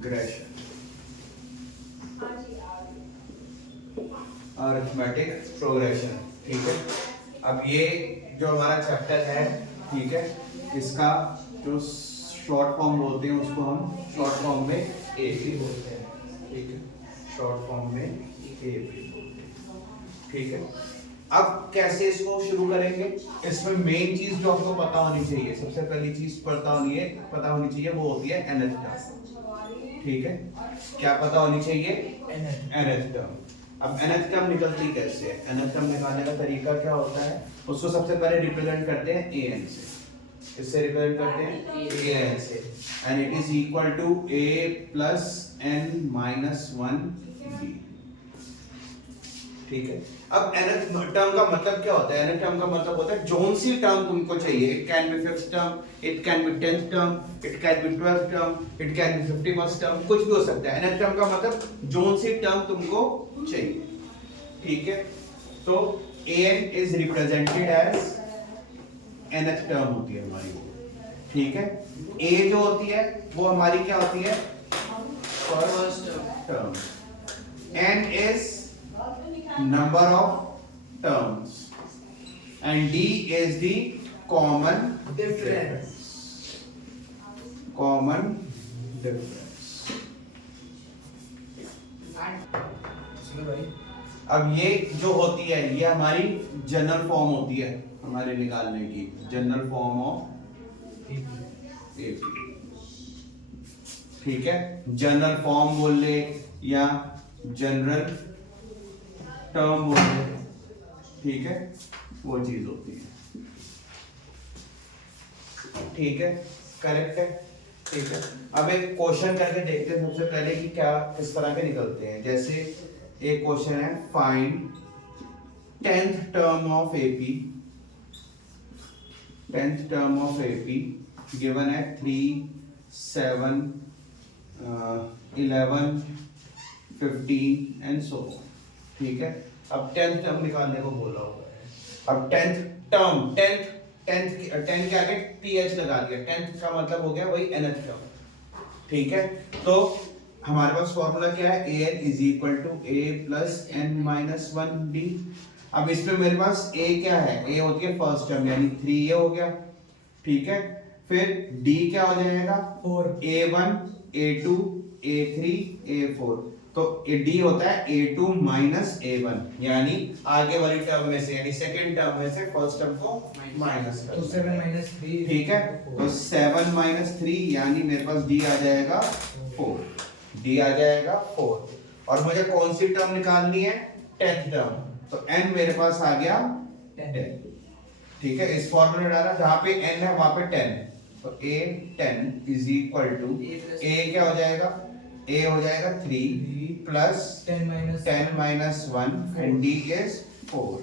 Grecian arithmetic progression. ठीक है, अब ये जो हमारा चैप्टर है, ठीक है, इसका जो शॉर्ट फॉर्म बोलते हैं उसको हम शॉर्ट फॉर्म में एपी बोलते हैं। ठीक है, शॉर्ट फॉर्म में एपी बोलते हैं। ठीक है, अब कैसे इसको शुरू करेंगे? इसमें मेन चीज जो आपको पता होनी चाहिए, सबसे पहली चीज पता होनी चाहिए वो होती है nth टर्म। ठीक है, क्या पता होनी चाहिए? nth term. अब nth टर्म निकलती कैसे है? nth टर्म निकालने का तरीका क्या होता है? उसको सबसे पहले रिप्रेजेंट करते हैं an से। इससे रिप्रेजेंट करते हैं an से, and it is equal to a plus n minus 1 b। ठीक है, अब nth टर्म का मतलब क्या होता है? nth टर्म का मतलब होता है जोन सी टर्म तुमको चाहिए। It can be fifth term, it can be 10th term, it can be 12th term, it can be 51st term, कुछ भी हो सकता है। nth टर्म का मतलब जोन सी टर्म तुमको चाहिए। ठीक है, तो an is represented as nth term होती है हमारी वो। ठीक है, a जो होती है वो हमारी क्या होती है? First term. n is number of terms and d is the common difference। अब ये जो होती है ये हमारी जनरल फॉर्म होती है हमारे निकालने की, जनरल फॉर्म ऑफ एपी। ठीक है, जनरल फॉर्म बोल ले या जनरल टर्म बोल रहे हैं। ठीक है, वो चीज होती है। ठीक है, करेक्ट है। ठीक है, अब एक क्वेश्चन करके देखते हैं सबसे पहले कि क्या किस तरह के निकलते हैं। जैसे एक क्वेश्चन है, find 10th term of AP. 10th term of AP given है 3, 7, 11, 15 एंड सो ऑन। ठीक है, अब 10th टर्म निकालने को बोला हुआ है। अब 10th टर्म, 10 के आगे th लगा दिया। 10th का मतलब हो गया वही nth टर्म। ठीक है, तो हमारे पास फॉर्मूला क्या है? an is equal to a plus n minus 1d। अब इसमें मेरे पास a क्या है? a होती है फर्स्ट टर्म यानी 3a हो गया। ठीक है, फिर d क्या हो जाएगा? 4, a1, a2, a3, a4। तो d होता है a2 माइनस a1, यानी आगे वाली टर्म में से यानी सेकंड टर्म में से फर्स्ट टर्म को माइनस कर। तो 7 माइनस 3। ठीक है, तो 7 माइनस 3 यानी मेरे पास d आ जाएगा 4। d आ जाएगा 4। और मुझे कौन सी टर्म निकालनी है? 10th term. तो n मेरे पास आ गया 10। ठीक है, इस फॉर्मूले में डाला, जहां पे n है वहां पे 10। तो a 10 is equal to a क्या हो जाएगा? a हो जाएगा 3 plus 10 minus 1 and d is 4।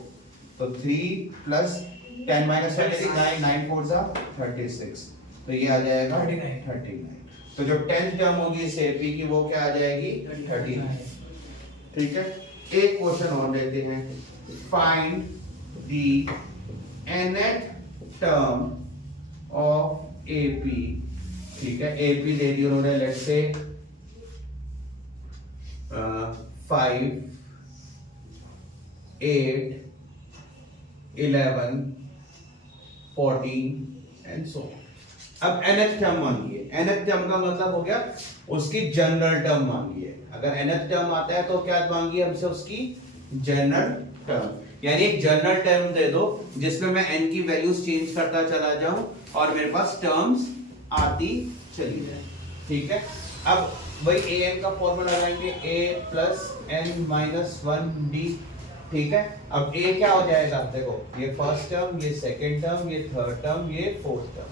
तो 3 प्लस 10 माइनस 1 इज 9, 9 4 जा 36। तो ये आ जाएगा 39। तो जो 10th टर्म होगी इस एपी की वो क्या आ जाएगी? 39। ठीक है, एक क्वेश्चन और लेते हैं, find the nth term of AP. ठीक है, एपी दे दी उन्होंने, let's say 5, 8, 11, 14 and so on. अब nth टर्म मांगी है। nth टर्म का मतलब हो गया उसकी जनरल टर्म मांगी है। अगर nth टर्म आता है तो क्या मांगी है हमसे? उसकी जनरल टर्म। यानी एक जनरल टर्म दे दो जिसमें मैं n की वैल्यूज चेंज करता चला जाऊं और मेरे पास टर्म्स आती चली जाए। ठीक है, अब वही an का फॉर्मूला लगाएंगे, a plus n minus 1d। ठीक है, अब a क्या हो जाएगा? देखो, ये फर्स्ट टर्म, ये सेकंड टर्म, ये थर्ड टर्म, ये फोर्थ टर्म।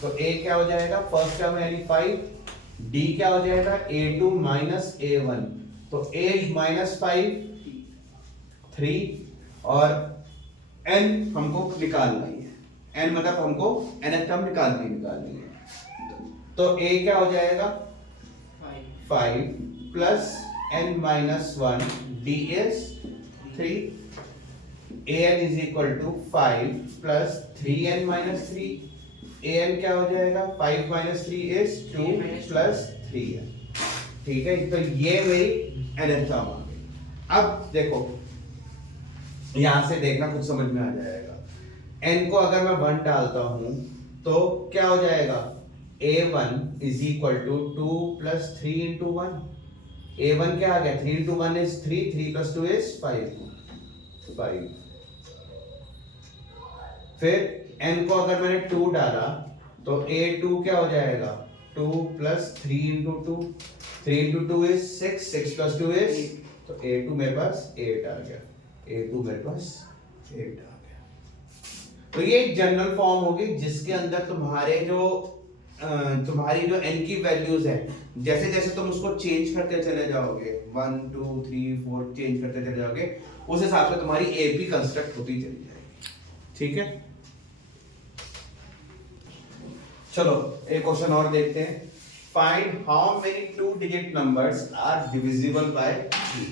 तो a क्या हो जाएगा? फर्स्ट टर्म यानी 5। d क्या हो जाएगा? a2 minus a1। तो a माइनस 5 3 और n हमको निकालना ही है। n मतलब हमको nth टर्म निकालनी है। तो a क्या हो जाएगा? 5 plus n minus 1 d is 3। an is equal to 5 plus 3n minus 3 an क्या हो जाएगा 5 माइनस 3 इज 2 प्लस 3 है, ठीक है। तो ये मेरी nth टर्म आ गई। अब देखो यहां से देखना कुछ समझ में आ जाएगा। n को अगर मैं 1 डालता हूं तो क्या हो जाएगा a1 is equal to 2 plus 3 into 1। a1 क्या आ गया 3 इंटू 1 इज 3, 3 प्लस 2 इज 5। फिर n को अगर मैंने 2 डाला तो a2 क्या हो जाएगा 2 plus 3 into 2, 3 into 2 is 6, 6 plus 2 is, तो a2 मेरे पास 8 आ गया, a2 मेरे पास 8 आ गया। तो ये एक जनरल फॉर्म होगी जिसके अंदर तुम्हारे जो तुम्हारी जो n की वैल्यूज है, जैसे जैसे तुम उसको चेंज करते चले जाओगे 1 2 3 4 चेंज करते चले जाओगे, उस हिसाब से तुम्हारी AP कंस्ट्रक्ट होती चली जाएगी, ठीक है। चलो एक क्वेश्चन और देखते हैं। Find how many 2 digit numbers are divisible by 3।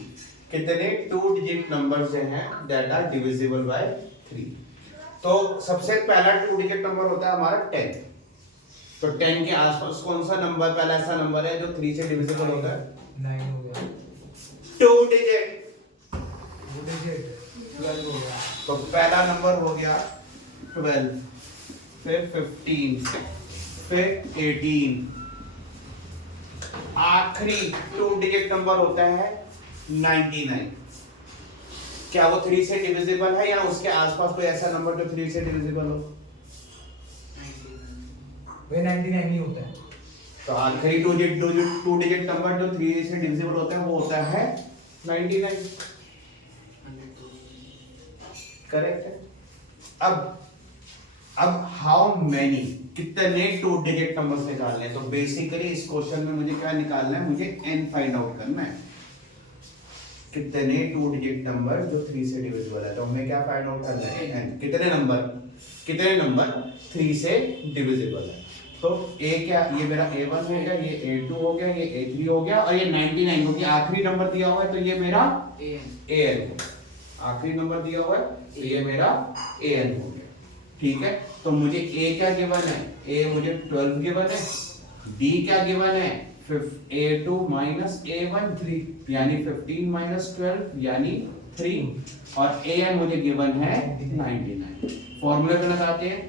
कितने 2 डिजिट नंबर्स हैं दैट आर डिविजिबल बाय 3। तो सबसे पहला 2 डिजिट नंबर होता है हमारा 10। तो 10 के आसपास कौन सा नंबर पहला ऐसा नंबर है जो 3 से डिविजिबल होता है? 9 हो गया। 2 डिजिट 12 हो गया। तो पहला नंबर हो गया 12, फिर 15, फिर 18, आखिरी 2 डिजिट नंबर होता है 99। क्या वो 3 से डिविजिबल है या उसके आसपास कोई ऐसा नंबर जो 3 से डिविजिबल हो? वे 99 ही होता है। तो आखिरी 2 डिजिट नंबर जो 3 से डिविजिबल होता है वो होता है 99। करेक्ट है। अब हाउ मेनी, कितने 2 डिजिट नंबर्स निकालने हैं? तो बेसिकली इस क्वेश्चन में मुझे क्या निकालना है, मुझे n फाइंड आउट करना है। कितने 2 डिजिट नंबर जो 3 से डिविजिबल है, तो हमें क्या फाइंड आउट करना है n। कितने नंबर 3 से डिविजिबल है। तो a क्या, ये मेरा a1 हो गया, ये a2 हो गया, ये a3 हो गया और ये 99 हो गया। आखिरी नंबर दिया हुआ है तो ये मेरा an, आखिरी नंबर दिया हुआ है तो ये मेरा an हो गया, ठीक है। तो मुझे a क्या गिवन है, a मुझे 12 गिवन है, b क्या गिवन है a2 माइनस a1 3 यानी 15 माइनस 12 यानी 3 और an मुझे गिवन है 99। फॉर्मूला पे लगाते हैं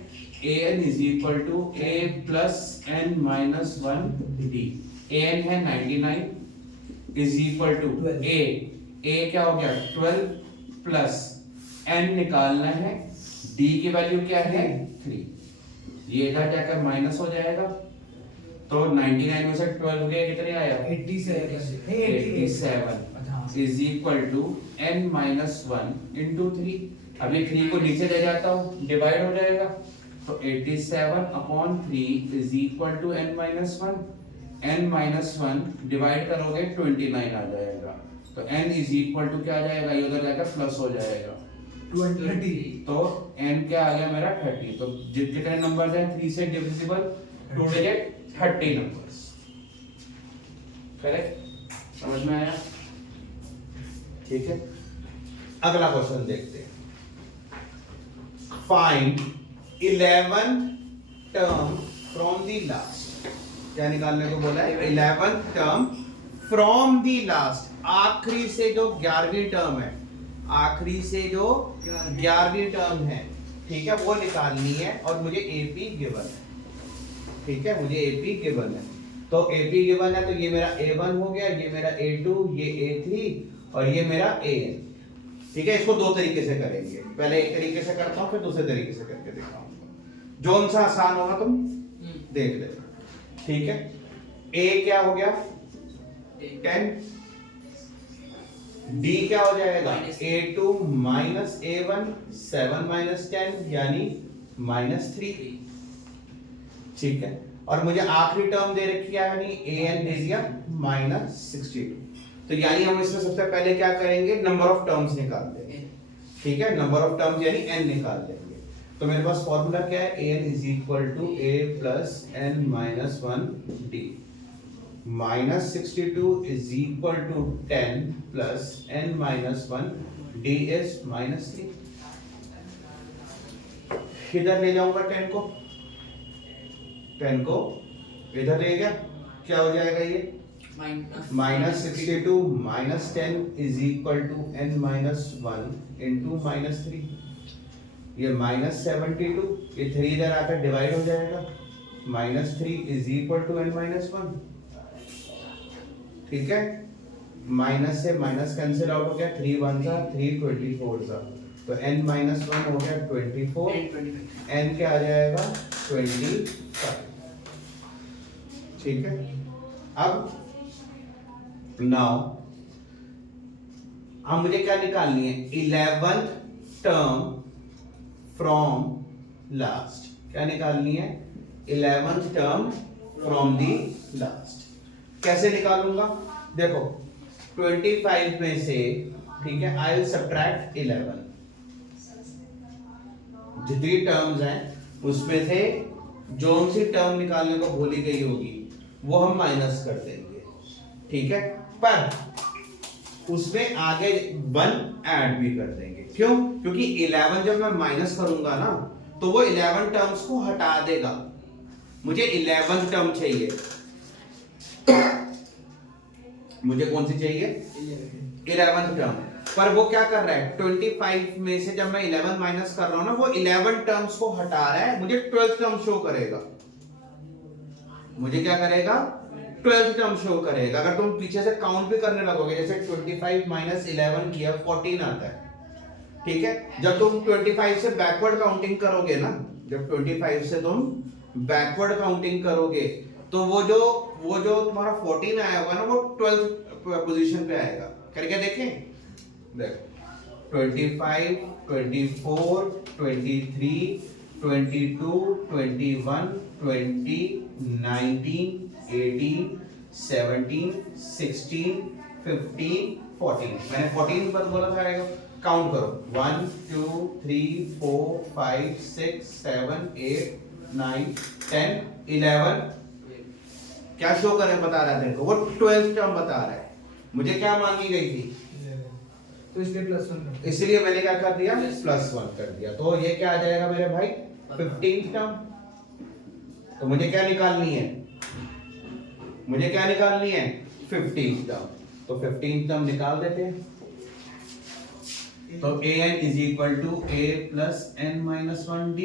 an is equal to a plus n minus 1 d। an है 99 is equal to a क्या हो गया 12 प्लस n निकालना है, d की वैल्यू क्या है 3, ये इधर जाकर माइनस हो जाएगा। तो 99 में से 12 गए कितने आया 87 is equal to n minus 1 into 3। अभी 3 को नीचे ले जाता हूँ, डिवाइड हो जाएगा, तो 87 upon 3 is equal to n minus 1। n minus 1 divide करोगे 29 आ जाएगा, तो n is equal to क्या आ जाएगा, ये उधर जाकर प्लस हो जाएगा 20। तो n क्या आ गया मेरा 30। तो जितने नंबर्स हैं 3 से डिविजिबल 2 डिजिट 30 नंबर्स। करेक्ट, समझ में आया? ठीक है, अगला क्वेश्चन देखते हैं। Find 11th term from the last. क्या निकालने को बोला है? 11th term from the last, आखिरी से जो 11वीं टर्म है, आखिरी से जो 11वीं टर्म है, ठीक है, वो निकालनी है और मुझे AP गिवन है, ठीक है, मुझे AP गिवन है। तो AP गिवन है तो ये मेरा A1 हो गया, ये मेरा A2, ये A3 और ये मेरा AN, ठीक है। इसको दो तरीके से करेंगे, पहले एक तरीके से करता हूँ फिर दूसरे तरीके से करके दिखाऊंगा, जो सा आसान होगा तुम देख लेना, ठीक है। A क्या हो गया 10, D क्या हो जाएगा A2 माइनस A1 7 माइनस 10 यानी -3, ठीक है। और मुझे आखिरी टर्म दे रखी है यानी AN दे दिया -62। तो यानी हम इसमें सबसे पहले क्या करेंगे, नंबर ऑफ टर्म्स निकाल देंगे, ठीक है, नंबर ऑफ टर्म्स यानी n निकाल देंगे। तो मेरे पास फॉर्मूला क्या है, an is equal to a plus n minus 1 d। -62 is equal to 10 plus n minus 1 d is -3। इधर ले जाऊंगा 10 को, 10 को इधर ले गया, क्या हो जाएगा ये -62 -10 is equal to n -1 into -3। ये -72, ये 3 इधर आकर डिवाइड हो जाएगा, -3 इज इक्वल टू n -1। ठीक है, माइनस से माइनस कैंसिल आउट हो गया, 3 1 सा 3 24 सा, तो n -1 हो गया 24, n क्या आ जाएगा 25। ठीक है, अब नाउ अब मुझे क्या निकालनी है, 11th टर्म फ्रॉम लास्ट। क्या निकालनी है, 11th term from the last. कैसे निकालूंगा, देखो 25 में से, ठीक है, आई विल सब्ट्रैक्ट 11। जितनी टर्म्स हैं उसमें से जो सी टर्म निकालने को बोली गई होगी वो हम माइनस कर देंगे। ठीक है, पर उसमें आगे 1 ऐड भी कर देंगे। क्यों? क्योंकि 11 जब मैं माइनस करूंगा ना तो वो 11 टर्म्स को हटा देगा। मुझे 11 टर्म चाहिए। मुझे कौन सी चाहिए, 11 टर्म। पर वो क्या कर रहा है, 25 में से जब मैं 11 माइनस कर रहा हूं ना, वो 11 टर्म्स को हटा रहा है, मुझे 12th टर्म शो करेगा। मुझे क्या करेगा, 12th टर्म शो करेगा। अगर तुम पीछे से काउंट भी करने लगोगे, जैसे 25 माइनस 11 किया 14 आता है। ठीक है, जब तुम 25 से बैकवर्ड काउंटिंग करोगे ना, जब 25 से तुम बैकवर्ड काउंटिंग करोगे तो वो जो तुम्हारा 14 आया होगा ना, वो 12th पोजीशन पे आएगा। करके देखें, देखो 25 24 23 22 21 20 19 18 17 16 15 14। मैंने 14 पर बोला था आएगा। काउंट करो, 1 2 3 4 5 6 7 8 9 10 11। क्या शो करे, बता रहा है तेरे को, वो 12th टर्म बता रहा है। मुझे क्या मांगी गई थी, तो इसलिए +1 कर दिया। इसलिए मैंने क्या कर दिया, +1 कर दिया। तो ये क्या आ जाएगा मेरे भाई, 15th टर्म। तो मुझे क्या निकालनी है, मुझे क्या निकालनी है, 15th टर्म। तो 15th टर्म निकाल देते हैं। तो an is equal to a plus n minus 1d।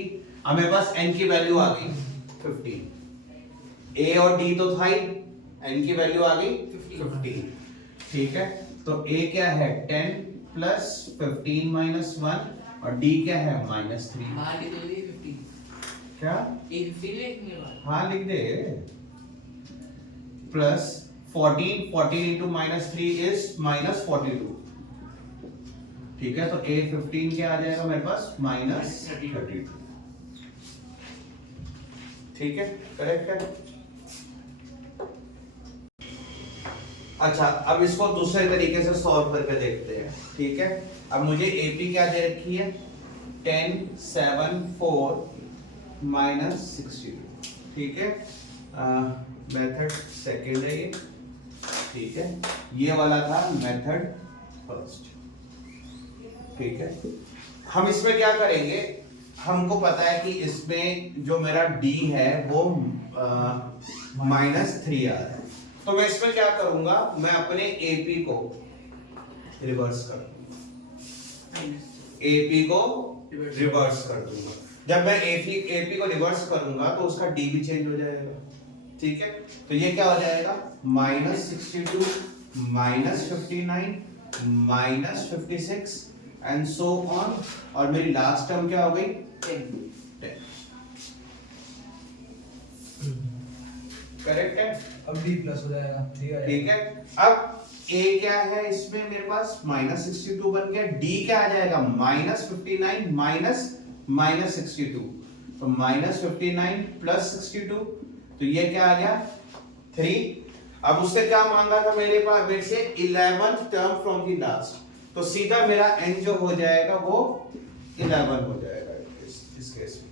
अब मेरे पास n की वैल्यू आ गई 15, a और d तो था ही, n की वैल्यू आ गई 15। ठीक है, तो a क्या है 10 प्लस 15 माइनस 1 और d क्या है -3। क्या, हाँ लिख दे, प्लस 14 इंटू -3 इज -42। ठीक है, तो a 15 क्या आ जाएगा मेरे पास, -32। ठीक है, करेक्ट है। अच्छा, अब इसको दूसरे तरीके से सॉल्व करके देखते हैं। ठीक है, अब मुझे AP क्या दे रखी है, 10 7 4 -62। ठीक है, मेथड सेकंड है ये। ठीक है, ये वाला था मेथड फर्स्ट। ठीक है, हम इसमें क्या करेंगे, हमको पता है कि इसमें जो मेरा D है वो -3 आ रहा है। तो मैं इसमें क्या करूंगा, मैं अपने AP को रिवर्स कर दूंगा। AP को रिवर्स कर दूंगा। जब मैं AP को रिवर्स करूंगा तो उसका D भी चेंज हो जाएगा। ठीक है, तो ये क्या हो जाएगा, -62 -59 -56 एंड सो ऑन। और मेरी लास्ट टर्म क्या हो गई, 10। करेक्ट है, अब D प्लस हो जाएगा। ठीक है, अब A क्या है इसमें मेरे पास, -62 बन गया। D क्या आ जाएगा, -59 -62। तो -59 प्लस 62, तो ये क्या आ गया 3। अब उससे क्या मांगा था मेरे पास, मेरे से 11th term from the last. तो सीधा मेरा n जो हो जाएगा वो 11 हो जाएगा इस केस में।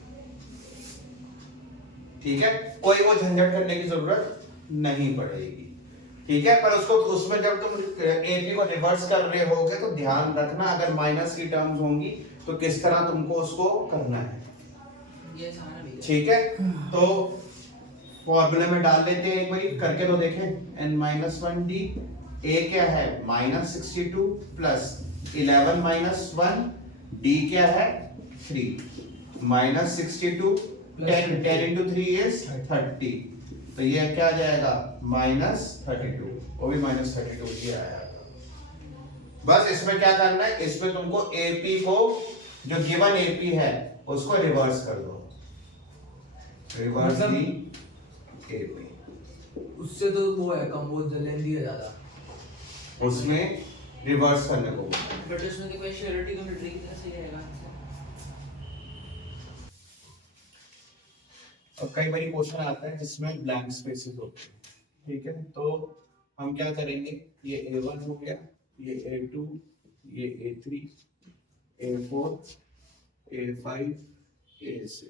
ठीक है, कोई वो झंझट करने की जरूरत नहीं पड़ेगी। ठीक है, पर उसको उसमें जब तुम AP को रिवर्स कर रहे होगे तो ध्यान रखना, अगर माइनस की टर्म्स होंगी तो किस तरह तुमको उसको करना है। ठीक है, तो फॉर्मूले में डाल लेते हैं एक बार करके तो देखें। n माइनस वन डी, ए क्या है minus 62 plus 11 minus one, D क्या है 3 माइनस 62, 10 इंटू 3 इज 30, तो ये क्या आ जाएगा माइनस 32, वो भी माइनस 32 ही आया। बस इसमें क्या करना है, इसमें तुमको एपी को जो गिवन एपी है उसको रिवर्स कर दो, रिवर्स दी एपी, उससे तो वो है कम, वो लेंदी है ज्यादा, उसमें रिवर्स करने को बोला। बट उसमें कोई श्योरिटी का मीटरिंग कैसे आएगा? और कई बार क्वेश्चन आता है जिसमें ब्लैंक स्पेसेस होते हैं, ठीक है, तो हम क्या करेंगे, ये A1 हो गया, ये A2, ये A3, A4, A5, A6,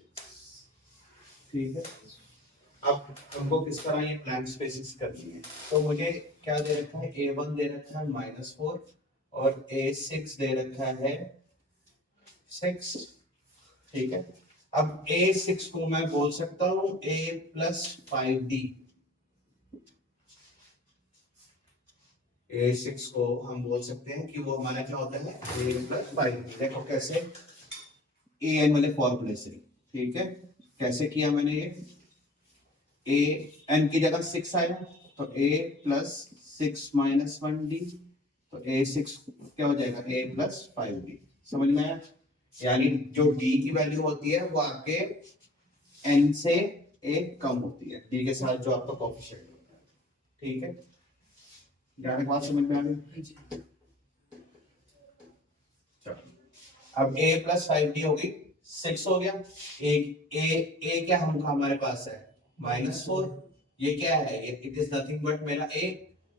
ठीक है। अब हमको किस तरह ये ब्लैंक स्पेसेस करनी है, तो मुझे क्या दे रखा है, A1 दे रखा है -4 और A6 दे रखा है 6, ठीक है। अब A6 को मैं बोल सकता हूं A प्लस 5D, A6 को हम बोल सकते हैं कि वो हमारा क्या होता है A प्लस 5D। देखो कैसे, AN वाले फॉर्मूले से, ठीक है, कैसे किया मैंने ये, A n की जगह 6 आया तो A प्लस 6 माइनस 1D, तो A6 क्या हो जाएगा A प्लस 5D, समझ में आया। यानी जो D की वैल्यू होती है वो आपके n से एक कम होती है, D के साथ जो आपका कोएफिशिएंट होता है, ठीक है। ज्यादा बात समझ में आ गई। चलो अब A प्लस 5D हो गई, 6 हो गया, A क्या हम हमारे पास है -4, ये क्या है, ये इट इज नथिंग बट मेरा A,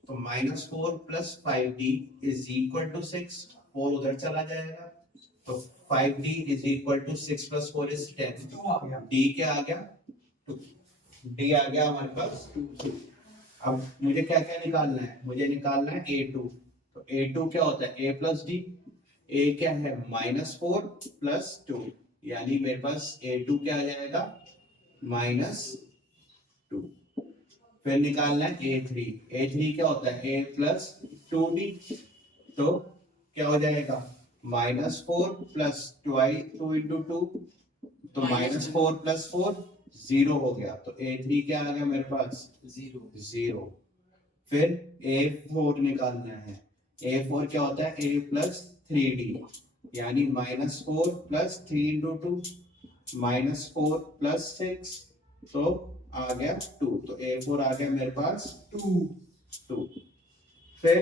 तो -4 plus 5D is equal to 6, 4 उधर चला जाएगा, तो 5D is equal to 6 plus 4 is 10, D क्या आ गया 2, D आ गया हमारे पास 2। अब मुझे क्या क्या निकालना है, मुझे निकालना है A2, तो A2 क्या होता है A प्लस D, A क्या है -4 प्लस 2, यानी मेरे पास A2 क्या आ जाएगा -2। फिर निकालना है A3, A3 क्या होता है A प्लस 2D, तो क्या हो जाएगा -4 प्लस 2 इंटू 2, तो -4 प्लस 4 0 हो गया, तो A3 क्या आ गया मेरे पास 0। फिर A4 निकालना है, A4 क्या होता है A प्लस 3D, यानी -4 प्लस 3 इंटू 2, -4 प्लस 6, तो आ गया 2, तो A4 आ गया मेरे पास 2। फिर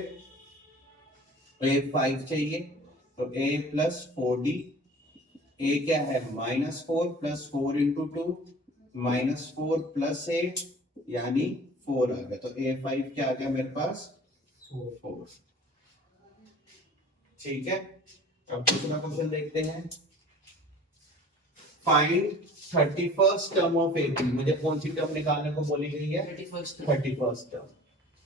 A5 चाहिए, तो A प्लस 4D, A क्या है -4 प्लस 4 इंटू 2, -4 प्लस 8, यानी 4 आ गया, तो A5 क्या आ गया मेरे पास 4। ठीक है, अब दूसरा क्वेश्चन देखते हैं। Find 31st term of AP, मुझे कौन सी टर्म निकालने को बोली गई है 31st टर्म,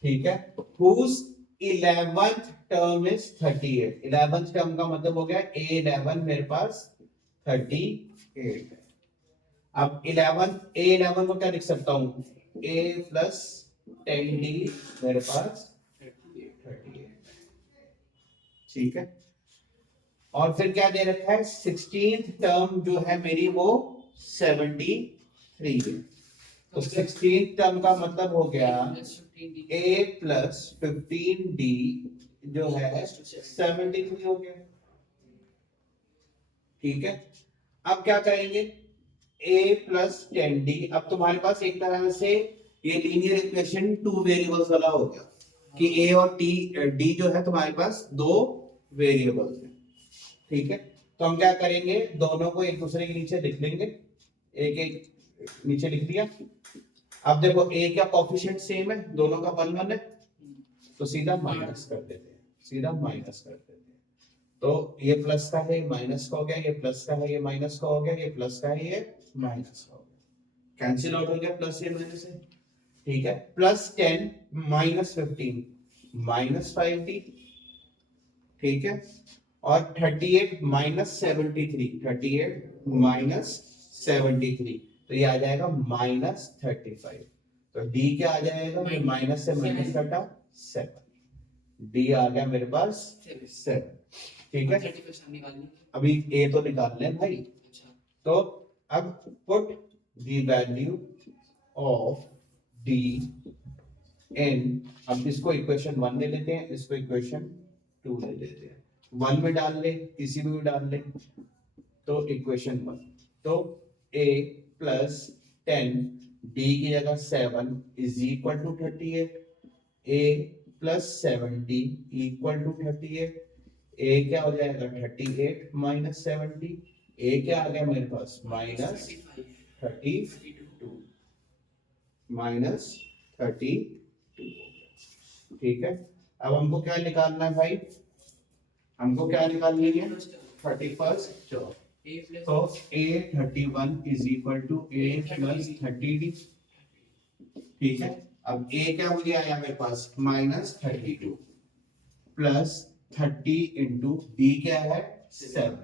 ठीक है। whose 11th term is 38, 11th term का मतलब हो गया A11 मेरे पास 38 है। अब 11 को क्या लिख सकता हूं A प्लस 10D मेरे पास 38, ठीक है। और फिर क्या दे रखा है 16th टर्म जो है मेरी वो 73 है, तो 16th टर्म का मतलब हो गया A प्लस 15D जो है 73 हो गया, ठीक है। अब क्या करेंगे A प्लस 10D, अब तुम्हारे पास एक तरह से ये लीनियर इक्वेशन 2 वेरिएबल्स वाला हो गया कि A और D जो है तुम्हारे पास 2 वेरिएबल्स हैं, ठीक है। तो हम क्या करेंगे दोनों को एक दूसरे के नीचे लिख लेंगे, एक एक नीचे लिख दिया। अब देखो A का कोएफिशिएंट सेम है, दोनों का 1 1 है, तो सीधा माइनस कर देते हैं, सीधा माइनस कर देते हैं। तो ये प्लस का है माइनस का हो गया, ये प्लस का है ये माइनस का हो गया, ये प्लस का है ये माइनस का हो गया, कैंसिल आउट हो गया प्लस ये माइनस से, ठीक है। +10 -15 -5D, ठीक है। और 38 -73, 38 -73, तो ये आ जाएगा -35। तो डी क्या आ जाएगा, फिर माइनस से माइनस कटा 7, डी आ गया मेरे पास 7। ठीक है, 30% निकालनी। अभी ए तो निकाल लें भाई। अच्छा, तो अब put the value of D in, अब इसको इक्वेशन 1 ले लेते हैं, इसको इक्वेशन 2 ले लेते हैं। 1 में डाल ले, किसी में भी डाल ले, तो इक्वेशन 1, तो a प्लस 10 d की जगह 7 is equal to 38, a plus 70 equal to 38, a क्या हो जाएगा 38 माइनस 70, a क्या आ गया मेरे पास माइनस 32, माइनस 32। ठीक है, अब हमको क्या निकालना है भाई, हमको क्या निकालनी है 31st टर्म। a plus तो a31 is equal to a plus 30d। ठीक है, अब a क्या हो गया आया मेरे पास माइनस 32 प्लस 30 इंटू d क्या है 7,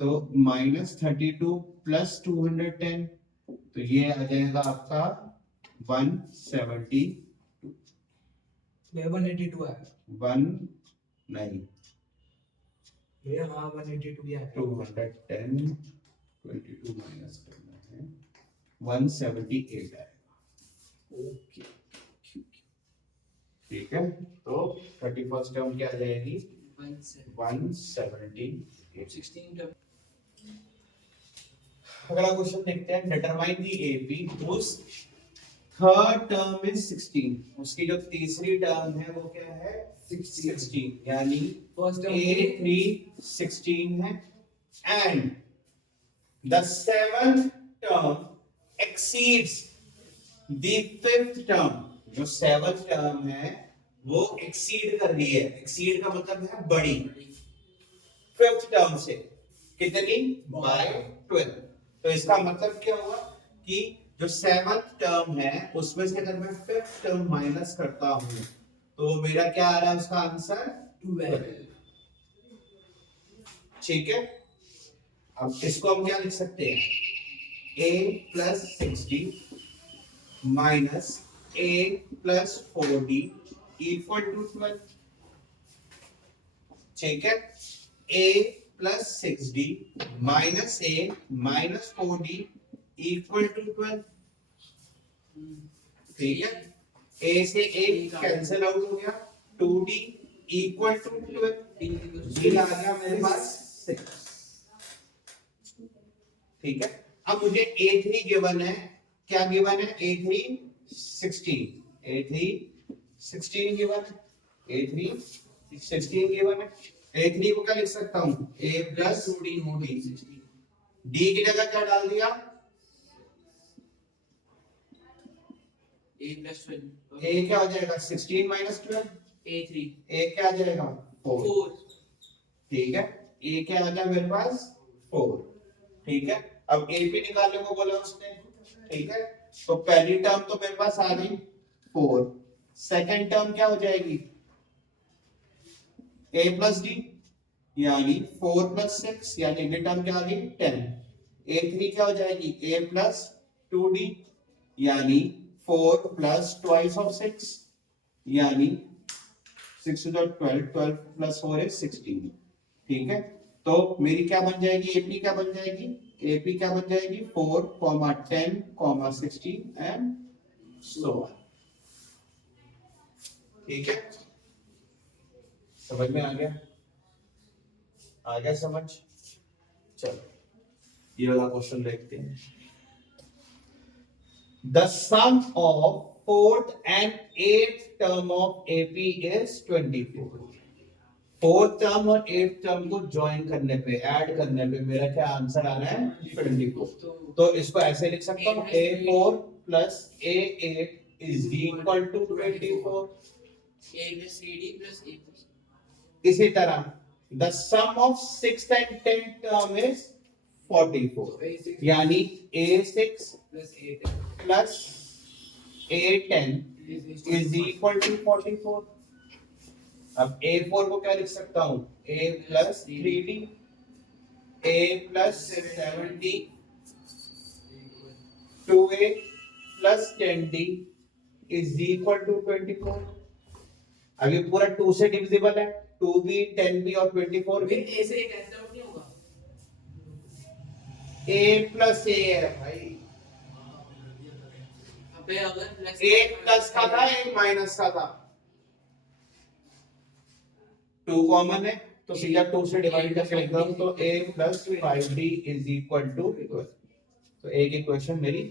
तो माइनस 32 प्लस 210, तो ये आ जाएगा आपका 170, 182 है 1 नहीं ये, हाँ 182 है। 210 22 माइनस करना है 178 आएगा। ओके, ठीक है, तो 31st टर्म क्या आ जाएगी 178 178। 16 टर्म। अगला क्वेश्चन देखते हैं, determine the AP whose third term is 16, उसकी जो तीसरी टर्म है वो क्या है 16, यानी फर्स्ट a3 16 है and the seventh term exceeds the fifth term, जो सेवंथ टर्म है वो एक्सीड कर रही है, एक्सीड का मतलब है बड़ी, फिफ्थ टर्म से कितनी बाय 12। तो इसका मतलब क्या हुआ कि जो सेवंथ टर्म है उसमें से अगर मैं फिफ्थ टर्म माइनस करता हूं तो मेरा क्या आ रहा है उसका आंसर 12। ठीक है, अब इसको हम क्या लिख सकते हैं a plus 60 minus a plus 4d equal to 12। ठीक है, a plus 6d minus a minus 4d equal to 12। ठीक है, a से a कैंसिल आउट हो गया, 2d इक्वल टू 12, d आ गया मेरे पास 6। ठीक है, अब मुझे a3 गिवन है, क्या गिवन है a3 16, a3 16 गिवन है, a3 16 गिवन है, a3 को क्या लिख सकता हूं a प्लस 2d d की जगह क्या डाल दिया a plus 12 a क्या हो जाएगा 16 माइनस 12, a3 a क्या आ जाएगा 4। 4 ठीक है, a क्या आ गया मेरे पास 4। ठीक है, अब a भी निकालने को बोला उसने। ठीक है, तो पहली टर्म तो मेरे पास आ गई 4, सेकंड टर्म क्या हो जाएगी a प्लस d यानी 4 प्लस 6, यानी अगली टर्म क्या आ गई 10, a3 क्या हो जाएगी a प्लस 2d यानी 4 प्लस ट्वाइस ऑफ 6 यानी 6 is 12, 12 प्लस 4 is 16। ठीक है, तो मेरी क्या बन जाएगी एपी क्या बन जाएगी, एपी क्या बन जाएगी 4, 10, 16 एंड सो ऑन। ठीक है, समझ में आ गया, आ गया समझ। चलो ये वाला क्वेश्चन देखते हैं। The sum of fourth and eighth term of AP is 24। Fourth term और एट्थ टर्म को ज्वाइन करने पे, ऐड करने पे मेरा क्या आंसर आ रहा है 24। तो इसको ऐसे लिख सकता हूँ a4 plus a8 is equal to 24। a plus cd plus a plus इसी तरह the sum of sixth and tenth term is 44, यानी a6 plus 8 plus a10 is equal to 44। अब a4 को क्या लिख सकता हूँ a plus 3d, a plus 70 2a plus 10d is equal to 24। अब ये पूरा 2 से डिविजिबल है, 2 भी 10 भी और 24 भी। फिर ऐसे एक कैंसिल आउट नहीं होगा? a प्लस a है भाई, अबे अगर प्लस एक प्लस का था एक माइनस का था, 2 कॉमन है तो सीधा 2 से डिवाइड करके लिख दो, तो a plus 5d is equal to, तो एक इक्वेशन मेरी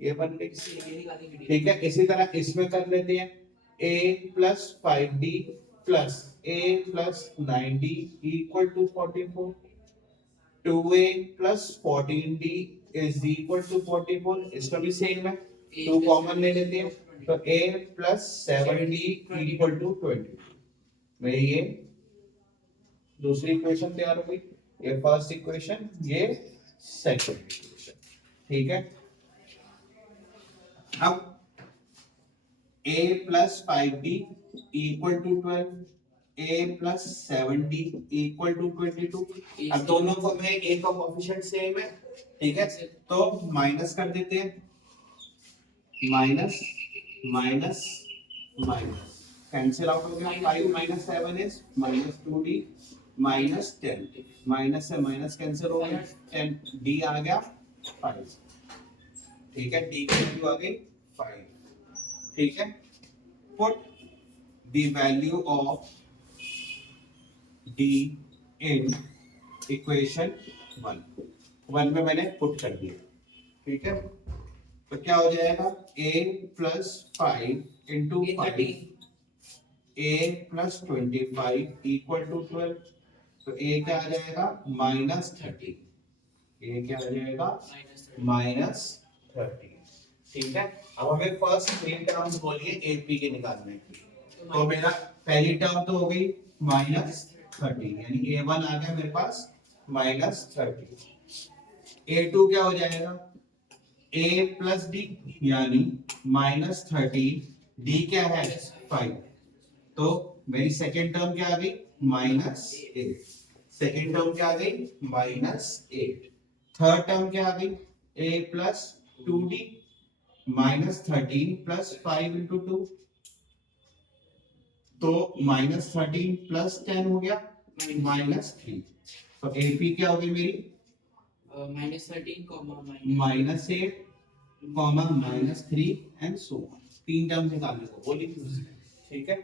ये बन गई। ये निकालने की ठीक है, इसी तरह इसमें कर लेते हैं, a plus 5d plus a plus 9d equal to 44, 2a plus 14d is equal to 44, इसका भी सेम है, 2 कॉमन ले लेते हैं, तो a plus 7d equal to 20। मेरी ये दूसरी इक्वेशन तैयार हो गई, ये फर्स्ट इक्वेशन, ये सेकंड इक्वेशन। ठीक है, अब a plus 5d equal to 12, a plus 7d equal to 22। अब दोनों को में a का कोएफिशिएंट सेम है, ठीक है, तो माइनस कर देते हैं, minus minus minus cancel out हो गया, 5 minus 7 is minus 2d minus 10d, minus से माइनस कैंसिल हो गया, 10d आ गया 5। ठीक है, d की वैल्यू आ गई 5। ठीक है, put the value of d in equation 1 में मैंने पुट कर दिया। ठीक है, तो क्या हो जाएगा, a plus 5 into 5, a plus 25 equal to 12, तो a क्या आ जाएगा माइनस 30, a क्या आ जाएगा माइनस 30। ठीक है, अब हमें फर्स्ट 3 टर्म्स बोलिए AP के निकालने की, तो मेरा पहली टर्म तो हो गई माइनस 30, यानी a1 आ गया मेरे पास माइनस 30, a2 क्या हो जाएगा a प्लस डी यानी माइनस 30, d क्या है 5, तो मेरी सेकेंड टर्म क्या आ गई माइनस 8, सेकेंड टर्म क्या आ गई माइनस 8, थर्ड टर्म क्या आ गई a plus 2d minus 13 plus 5 into 2, तो माइनस 13 प्लस 10 हो गया माइनस 3, तो AP क्या हो गई मेरी minus 13 comma minus 8 comma minus 3 and so on, 3 term निकालने को बोली थी उसने। ठीक है,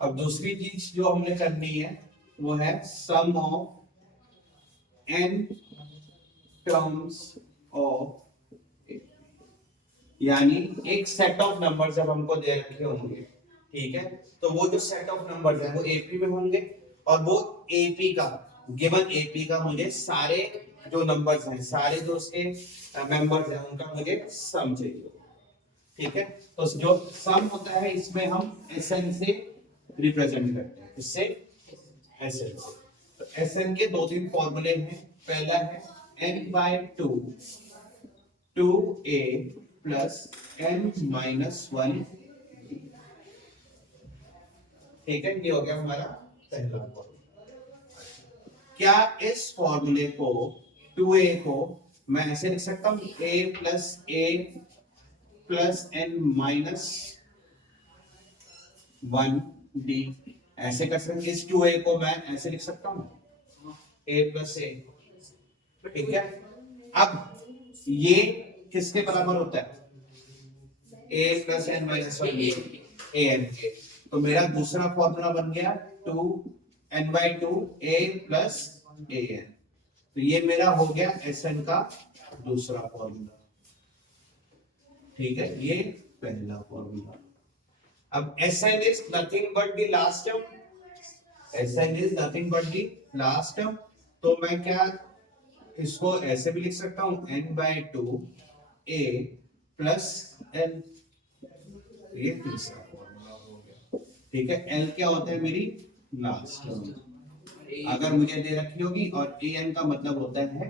अब दूसरी चीज जो हमने करनी है वो है sum of n terms of, यानी एक सेट ऑफ नंबर जब हमको दे रखे होंगे, ठीक है, तो वो जो सेट ऑफ नंबर्स हैं वो एपी में होंगे, और वो एपी का गिवन एपी का मुझे सारे जो नंबर्स हैं, सारे जो उसके मेंबर्स हैं उनका मुझे सम चाहिए। ठीक है, तो जो सम होता है इसमें हम एसएन से रिप्रेजेंट करते हैं, इससे एसएन से, तो एसएन के 2-3 फॉर्मूले हैं, पहला है n/2 2a प्लस n-1, ठीक है, ये हो गया हमारा पहला फॉर्मूला। क्या इस फॉर्मूले को 2a को मैं ऐसे लिख सकता हूं a प्लस n-1d, ऐसे कर सकते, इस 2a को मैं ऐसे लिख सकता हूं a प्लस a। ठीक है, अब ये किसके बराबर होता है a plus n-1 a n के, तो मेरा दूसरा फॉर्मूला बन गया 2n/2 a plus a n, तो ये मेरा हो गया Sn का दूसरा फॉर्मूला। ठीक है, ये पहला फॉर्मूला। अब Sn is nothing but the last term, Sn is nothing but the last term, तो मैं क्या इसको ऐसे भी लिख सकता हूं n/2 a प्लस n, ये तीसरा फॉर्मूला हो गया। ठीक है, n क्या होता है मेरी लास्ट टर्म, अगर मुझे दे रखी होगी, और an का मतलब होता है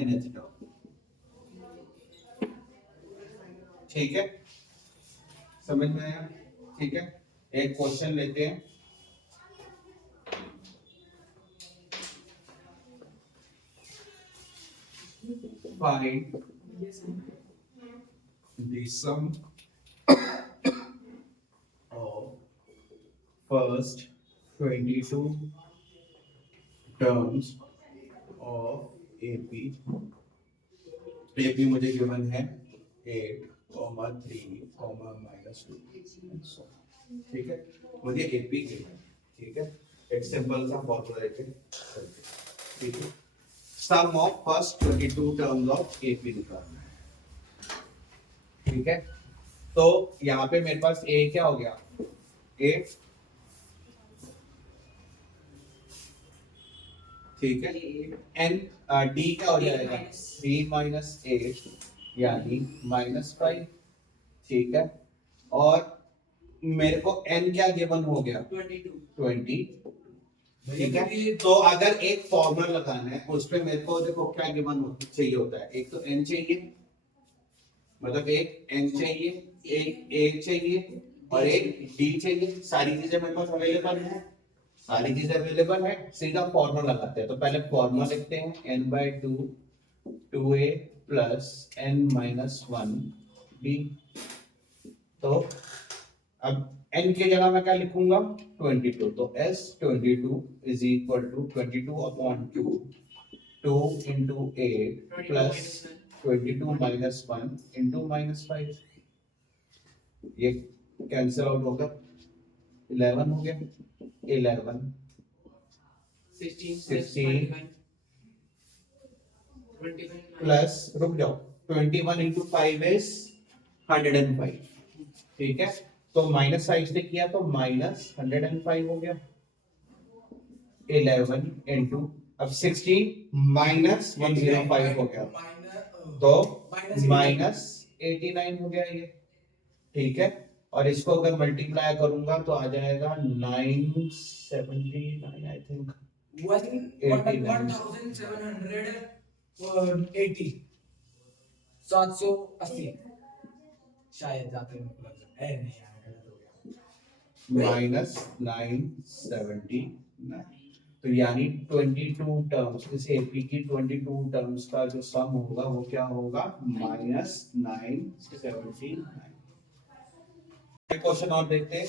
nth टर्म। ठीक है, समझ में आया? ठीक है, एक क्वेश्चन लेते हैं, find the sum of first 22 terms of AP. AP मुझे गिवन है 8, 3, -2 and so on. ठीक है, मुझे AP गिवन, ठीक है, एक सिंपल सा फॉर्मूला लेके चलते हैं, ठीक है। Sum of first 22 terms of AP निकालना है, ठीक है। तो यहाँ पे मेरे पास A क्या हो गया, A, ठीक है, एन डी क्या हो जाएगा, डी माइनस 8 यानी -5, ठीक है। और मेरे को एन क्या गिवन हो गया, 20, ठीक है। तो अगर एक फॉर्मूला लगाना है उस पे मेरे को देखो क्या गिवन चाहिए होता है, एक तो एन चाहिए, मतलब एक एन चाहिए, एक ए चाहिए और एक डी चाहिए। सारी चीजें मेरे पास अवेलेबल है, सारी चीजें अवेलेबल है, सीधा फॉर्मूला लगाते हैं। तो पहले फॉर्मूला लिखते हैं, n/2 2a plus n-1 b। तो अब n की जगह मैं क्या लिखूंगा, 22। तो s22 is equal to 22/2 2 into 8 plus 22 minus 1 into -5। ये कैंसिल आउट होगा, 11 हो गया, 11 16 प्लस, रुक जाओ, 21 into 5 is 105, ठीक है। तो -5 से किया तो -105 हो गया, 11 into, अब 16 minus 105 हो गया, तो -89 हो गया ये, ठीक है। और इसको अगर मल्टीप्लाई करूंगा तो आ जाएगा 979 आई थिंक, 1780 780 शायद जाते है नहीं यार, गलत हो गया। -979। तो यानी 22 टर्म्स, इस एपी की 22 टर्म्स का जो सम होगा वो क्या होगा, -979। क्वेश्चन और देखते हैं।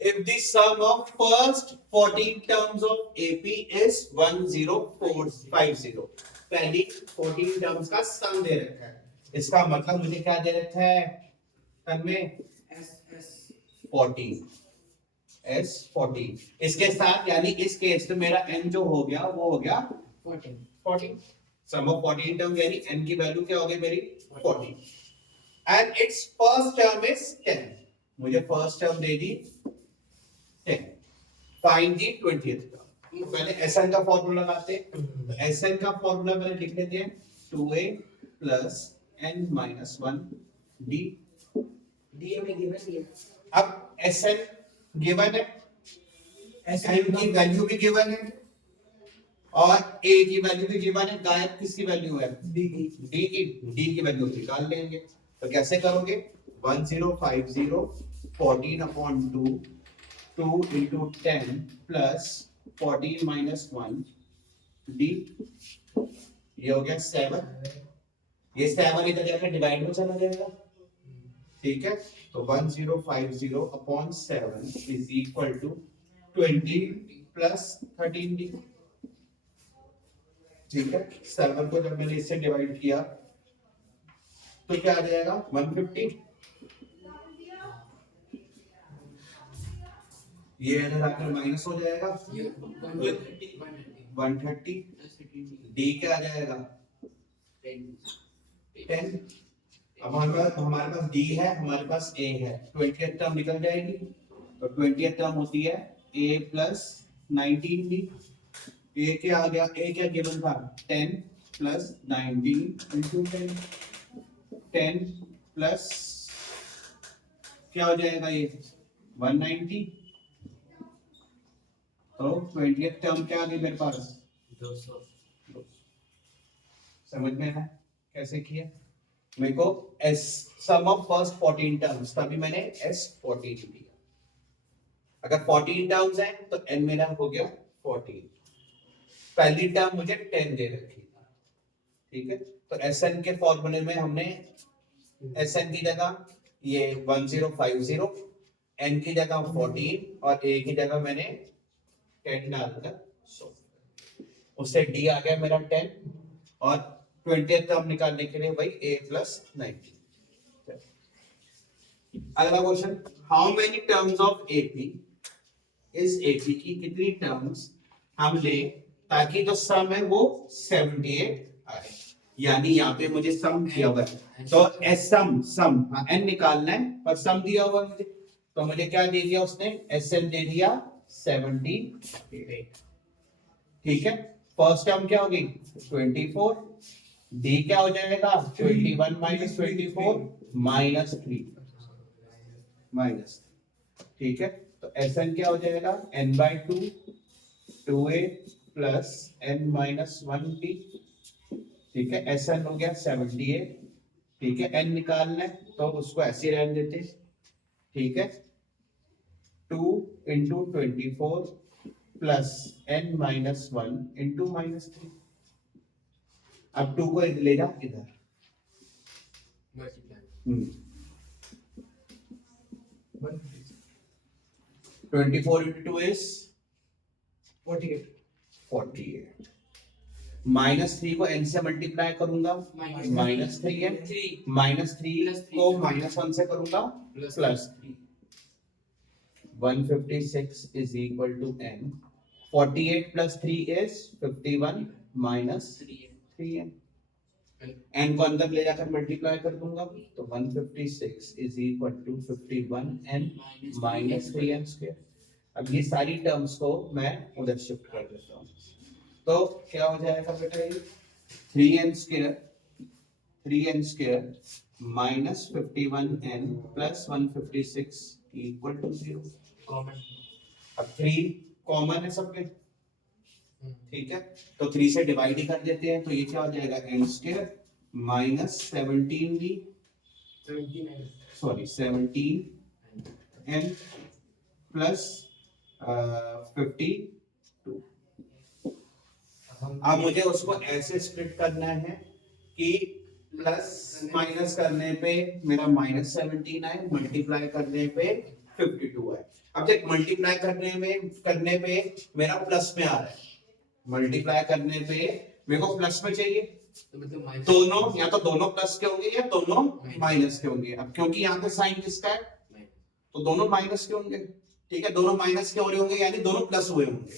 If the sum of first 14 terms of AP is 10450, पहली 14 टर्म्स का सम दे रखा है, इसका मतलब मुझे क्या दे रखा है, में S14, इसके साथ यानी इस केस में मेरा n जो हो गया वो हो गया 14। सम ऑफ 14 टर्म यानी n की वैल्यू क्या हो गई मेरी 14, and it's first term is 10। मुझे first term they the 10, find the 20th term. पहले Sn का फॉर्मूला लगाते हैं, तो Sn का फॉर्मूला मैंने लिख लेते हैं, 2a प्लस n-1 d। अब Sn गिवन है, Sn की वैल्यू भी गिवन है और a की वैल्यू भी गिवन है, गायब किसकी वैल्यू है, d की वैल्यू निकाल लेंगे। तो कैसे करोगे, 1050 14/2 2 into 10 plus 14 minus 1 d, ये हो गया 7, ये 7 इधर जाकर डिवाइड में चला जाएगा, ठीक है। तो 1050/7 is equal to 20 plus 13d, ठीक है। 7 को जब मैंने इससे डिवाइड किया तो क्या आ जाएगा, 150। ये इधर आकर माइनस हो जाएगा, 130 d क्या आ जाएगा, 10। अब हमारे पास d है, हमारे पास a है, 20th टर्म निकल जाएगी, तो 20th टर्म होती है a प्लस 19d। a क्या आ गया, a क्या गिवन था, 10 प्लस 19 इंटू 10, 10 प्लस क्या हो जाएगा ये 190। तो 20th टर्म क्या आ गई मेरे पास, 200। समझ में है कैसे किया, मेरे को s sum of first 14 terms, तभी मैंने s14 दिया। अगर 14 टर्म्स हैं तो n मेरा हो गया 14, पहली टर्म मुझे 10 दे रखी है, ठीक है। तो SN के फॉर्मूले में हमने SN की जगह ये 1050, N की जगह 14 और A की जगह मैंने 10 डालकर 100, उससे D आ गया मेरा 10 और 20th टर्म निकालने के लिए भाई A प्लस 90। अगला question, how many terms of AP, इस AP की कितनी टर्म्स हम ले ताकि जो सम है वो 78 आए। यानी यहाँ पे मुझे सम दिया हुआ है तो एस सम n निकालना है पर सम दिया हुआ है मुझे, तो मुझे क्या दे दिया उसने, SN दे दिया 78। ठीक है, फर्स्ट टर्म क्या होगी 24, D क्या हो जाएगा 21 माइनस 24 माइनस 3 माइनस, ठीक है, तो SN क्या हो जाएगा n/2 2a plus n minus 1d, ठीक है, SN हो गया 78, ठीक है, n निकालना है तो उसको ऐसे रहने देते, ठीक है, 2 into 24 plus n minus 1 into minus 3। अब 2 को ले जा इधर, मल्टीप्लाई 24 into 2 is 48 48, माइनस 3 को n से मल्टीप्लाई करूंगा माइनस 3n, माइनस 3 को माइनस 1 से करूंगा plus 3, 156 is equal to n, 48 plus 3 is 51 minus 3n, n को अंदर ले जाकर मल्टीप्लाई कर दूंगा तो 156 is equal to 51n minus 3n square। अब ये सारी टर्म्स को मैं उधर शिफ्ट कर देता हूँ तो क्या हो जाएगा बेटा, ये 3n square minus 51n plus 156 equal to 0। Common अब 3 कॉमन है सबके, ठीक है, तो 3 से डिवाइड ही कर देते हैं तो ये क्या हो जाएगा n square minus 17d, 17n plus 52। अब मुझे उसको ऐसे स्प्लिट करना है कि प्लस माइनस करने पे मेरा माइनस 17 आए, मल्टीप्लाई करने पे 52 आए। अब देख मल्टीप्लाई करने पे मेरा प्लस में आ रहा है, मल्टीप्लाई करने पे मेरे को प्लस में चाहिए, तो मतलब माइनस दोनों या तो दोनों प्लस के होंगे या दोनों माइनस के होंगे। अब क्योंकि यहाँ पे साइन किसका है तो दोनों माइनस के होंगे, ठीक है, दोनों माइनस के हो रहे होंगे यानी दोनों प्लस हुए होंगे।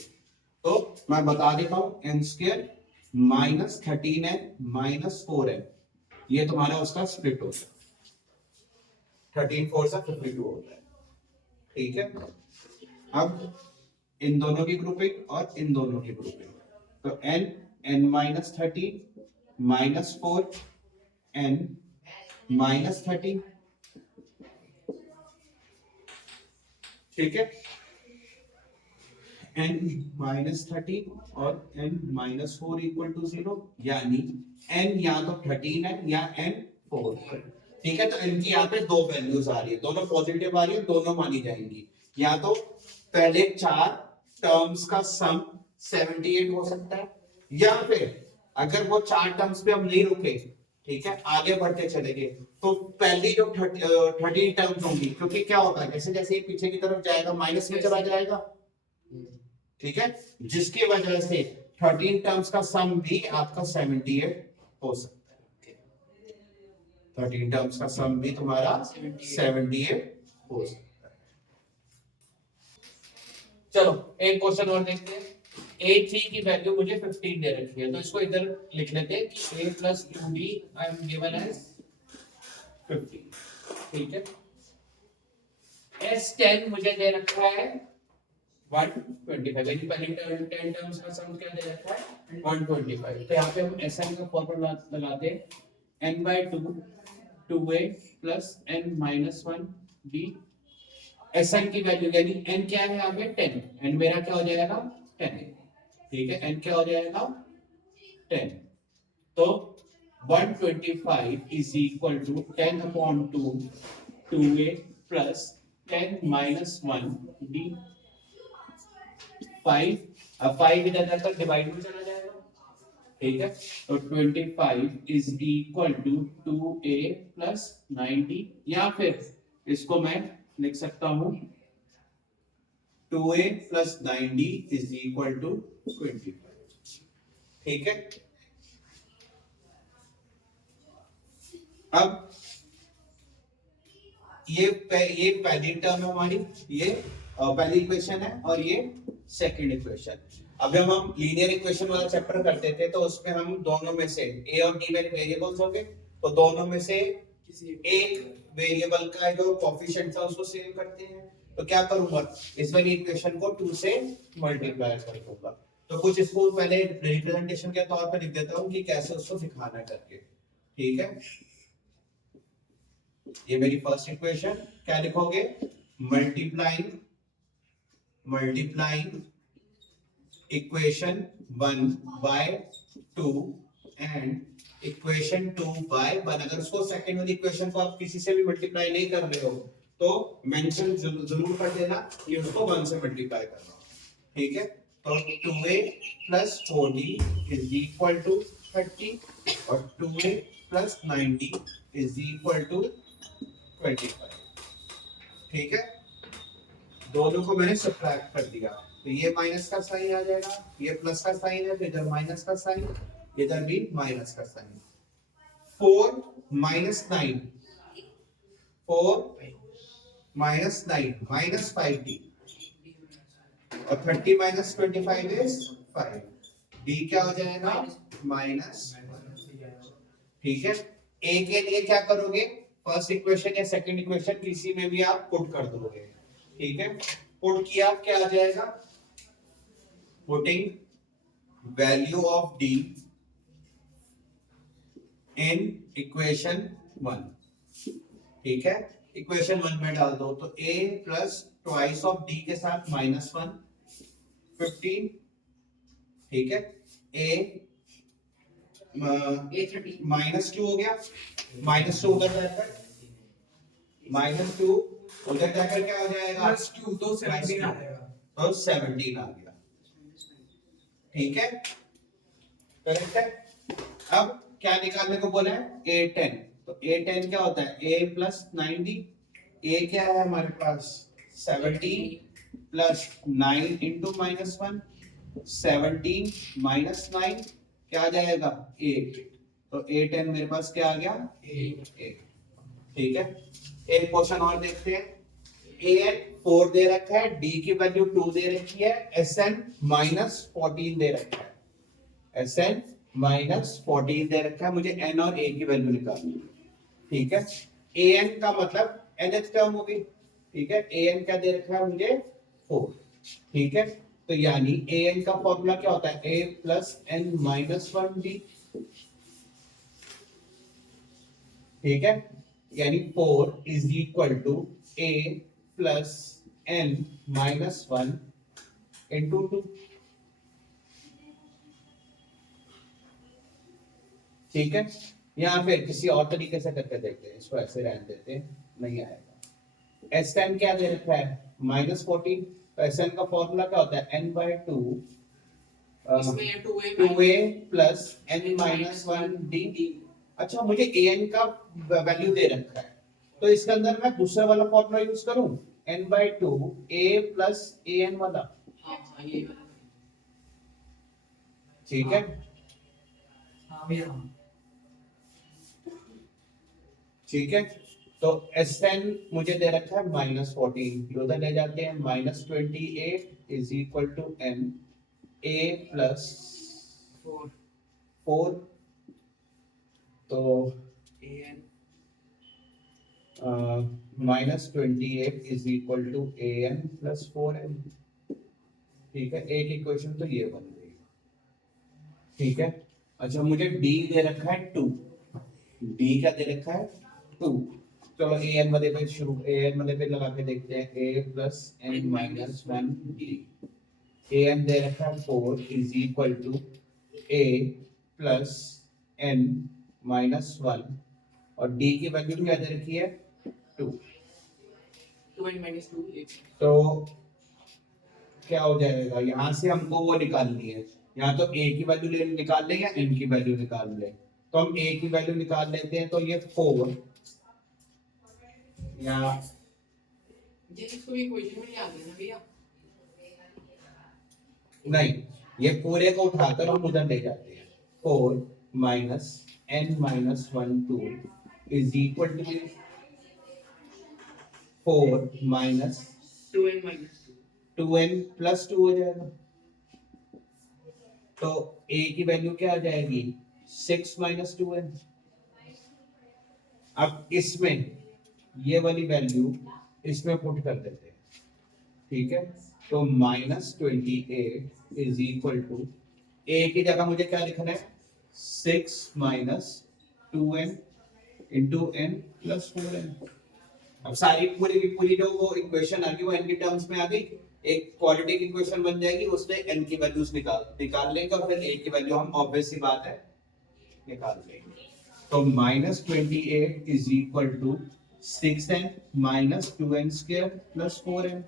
तो मैं बता देता हूँ n square minus 13n minus 4n, ये तुम्हारा उसका स्प्लिट होता है, 13 4 से 52 होता है, ठीक है। अब इन दोनों की ग्रुपिंग और इन दोनों की ग्रुपिंग, तो n minus 13 minus 4 n minus 13, ठीक है, n माइनस 13 और n माइनस 4 इक्वल टू 0, यानी n या तो 13 है या n 4 है, ठीक है। तो इनकी यहाँ पे दो वैल्यूज आ रही है, दोनों पॉजिटिव आ रही है, दोनों मानी जाएंगी। या तो पहले 4 टर्म्स का सम 78 हो सकता है, या फिर अगर वो 4 टर्म्स पे हम नहीं रुके, ठीक है, आगे बढ़ते चले गए तो पहली जो 13 टर्म्स होंगी, क्योंकि क्या होता है जैसे जैसे पीछे की तरफ जाएगा माइनस में चला जाएगा, ठीक है, जिसकी वजह से 13 टर्म्स का सम भी आपका 78 हो सकता है, 13 टर्म्स का सम भी तुम्हारा 78 हो सकता है। चलो एक क्वेश्चन और देखते हैं। a3 की वैल्यू मुझे 15 दे रखी है, तो इसको इधर लिख लेते हैं कि a plus 2b I am given as 15, ठीक है। S10 मुझे दे रखा है 125, यानी पहली 10 टर्म्स का सम क्या दे रखा है 125। तो यहाँ पे हम SN का फॉर्मूला लगाते हैं n/2 2a plus n minus 1d, SN की वैल्यू यानी n क्या है यहाँ पे 10, n मेरा क्या हो जाएगा 10, ठीक है, n क्या हो जाएगा 10, तो 125 is equal to 10/2 2a plus 10 minus 1 d, 5 अब 5 इधर जाकर डिवाइड में चला जाएगा, ठीक है, तो 25 is equal to 2a plus 90, या फिर इसको मैं लिख सकता हूं 2a plus 90 is equal to 25। ठीक है, अब ये पहली टर्म है हमारी, ये पहली इक्वेशन है और ये सेकंड इक्वेशन। अब जब हम लीनियर इक्वेशन वाला चैप्टर करते थे तो उसमें हम दोनों में से a और d में वेरिएबल्स होंगे, तो दोनों में से किसी एक वेरिएबल का जो कोएफिशिएंट था उसको सेम करते हैं। तो क्या करूंगा, इस वाली इक्वेशन को 2 से मल्टीप्लाई कर दूंगा। तो कुछ इसको पहले रिप्रेजेंटेशन के तौर पर लिख देता हूं कि कैसे उसको दिखाना है करके। ठीक है, ये मेरी फर्स्ट इक्वेशन, क्या लिखोगे, multiplying equation 1 by 2 and equation 2 by 1। अगर उसको सेकंड वाली इक्वेशन को आप किसी से भी मल्टीप्लाई नहीं कर रहे हो तो मेंशन जरूर कर देना कि उसको 1 से मल्टीप्लाई करना। ठीक है, तो 2a plus 4d is equal to 30 और 2a plus 90 is equal to 25। ठीक है, दोनों को मैंने सब्ट्रैक्ट कर दिया, तो ये माइनस का साइन आ जाएगा, ये प्लस का साइन है, तो इधर माइनस का साइन, इधर भी माइनस का sign. 4 minus 9, 4 minus 9 minus 5d, और 30 माइनस 25 इज 5। d क्या हो जाएगा, माइनस। ठीक है, a के लिए क्या करोगे, फर्स्ट इक्वेशन या सेकंड इक्वेशन किसी में भी आप पुट कर दोगे। ठीक है, पुट किया क्या आ जाएगा, putting value of d in equation 1। ठीक है, इक्वेशन 1 में डाल दो, तो a plus twice of d के साथ -1 15। ठीक है, a -2 हो गया, -2 उधर जाकर, -2 उधर जाकर क्या हो जाएगा, +2 तो 17 आ जाएगा, तो 17 आ गया। ठीक है, करेक्ट है। अब क्या निकालने को बोला है, a10, तो a10 क्या होता है, a प्लस 90, a क्या है हमारे पास 17 प्लस 9 इंटू -1, 17 माइनस 9 क्या आ जाएगा, 8, तो a10 मेरे पास क्या आ गया, 8। ठीक है, एक क्वेश्चन और देखते हैं, an 4 दे रखा है, d की वैल्यू 2 दे रखी है, sn -14 दे रखा है, sn -14 दे रखा है, मुझे n और a की वैल्यू निकालनी है। ठीक है, an का मतलब nth टर्म होगी। ठीक है, an क्या दे रखा है मुझे, 4। ठीक है, तो यानी an का फॉर्मूला क्या होता है, a plus n minus 1d। ठीक है, यानी 4 is equal to a plus n minus 1 into 2। ठीक है, या फिर किसी और तरीके से करके देखते हैं, इसको ऐसे रहने देते हैं, नहीं आएगा। Sn क्या दे रखा है, -14, तो Sn का फॉर्मूला क्या होता है, n/2 इसमें 2a plus n minus 1d। अच्छा, मुझे an का वैल्यू दे रखा है, तो इसके अंदर मैं दूसरा वाला फॉर्मूला यूज करूं, n/2 a प्लस an वाला। हाँ ये वाला। ठीक है, हाँ भैया, ठीक है, तो Sn मुझे दे रखा है -14, उधर ले जाते हैं, -28 is equal to n a plus 4, तो an -28 is equal to an plus 4n। ठीक है, एक इक्वेशन तो ये बन गई। ठीक है, अच्छा मुझे d दे रखा है 2, d क्या दे रखा है, 2। चलो an वाले पे शुरू, an वाले पे लगा के देखते हैं, a plus n minus 1d। an दे रखा है 4 is equal to a plus n minus 1, और d की वैल्यू क्या दे रखी है, 2। 2 and -2 8। तो क्या हो जाएगा, यहां से हमको वो निकालनी है, या तो a की वैल्यू निकाल लें या n की वैल्यू निकाल लें। तो हम a की वैल्यू निकाल लेते हैं, तो ये 4 या ये इसको भी इक्वेशन में ले आते हैं ना भैया। नहीं, ये पूरे को उठाकर हम उधर ले जाते हैं। 4 minus n minus 1 2 is equal to 4 minus 2n minus 2। 2n plus 2 हो जाएगा। तो a की वैल्यू क्या आ जाएगी? 6 माइनस 2n। अब इसमें ये वाली वैल्यू इसमें पुट कर देते हैं, ठीक है। तो -28 इज इक्वल टू a की जगह मुझे क्या लिखना है? 6 minus 2n into n plus 4n। अब सारी पूरी की पूरी जो वो इक्वेशन आ गई वो n की टर्म्स में आ गई। एक क्वाड्रेटिक इक्वेशन बन जाएगी, उसमें n की वैल्यूज निकाल लेंगे और फिर a की वैल्यू हम ऑब्वियस सी बात है निकाल लेंगे। तो -28 is equal to 6n minus 2n square plus 4n,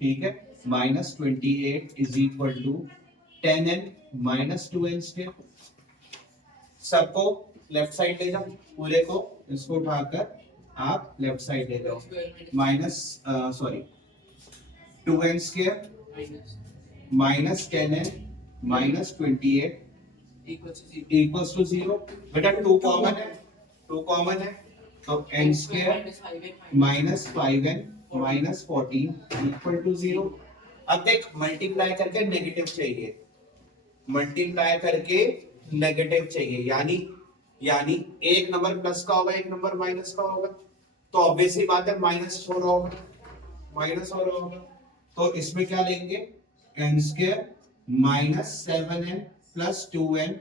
ठीक है। -28 is equal to 10n minus 2n square. सबको लेफ्ट साइड ले जाओ, पूरे को इसको उठाकर आप लेफ्ट साइड ले जाओ। Minus 2n square minus 10n minus 28 equals to 0। बेटा 2 कॉमन है, 2 कॉमन है, तो n square minus 5n minus 14 equal to 0। अब देख मल्टीप्लाई करके नेगेटिव चाहिए, मल्टीप्लाई करके नेगेटिव चाहिए, यानी एक नंबर प्लस का होगा एक नंबर माइनस का होगा। तो ऑब्वियस ही बात है माइनस हो रहा होगा। तो इसमें क्या लेंगे? n square minus 7n plus 2n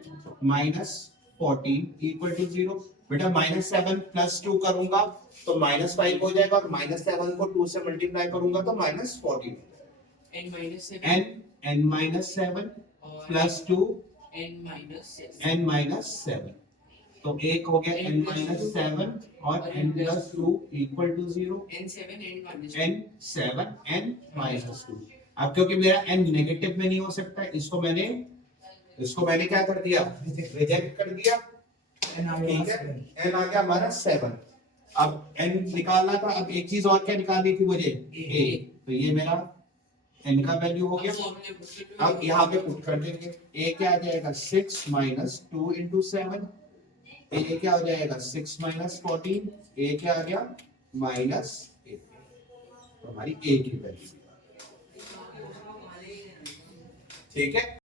minus 14 equal to 0। बेटा -7 प्लस 2 करूंगा तो -5 हो जाएगा, और -7 को 2 से मल्टीप्लाई करूंगा तो -14 n minus 7 n -7 plus 2 n -7। तो एक हो गया n -7 और n plus 2 equal to 0। n7 n -2। अब क्योंकि मेरा n नेगेटिव में नहीं हो सकता, इसको मैंने क्या कर दिया? रिजेक्ट कर दिया, ठीक है। n आ गया हमारा 7। अब n निकालना था, अब एक चीज और क्या निकालनी थी मुझे? a। तो ये मेरा n का वैल्यू हो गया। अब यहाँ पे पुट कर देंगे, a क्या आ जाएगा? 6 माइनस 2 इंटू 7। a क्या हो जाएगा? 6 माइनस 14। a क्या आ गया? -8। तो हमारी a की वैल्यू, ठीक है।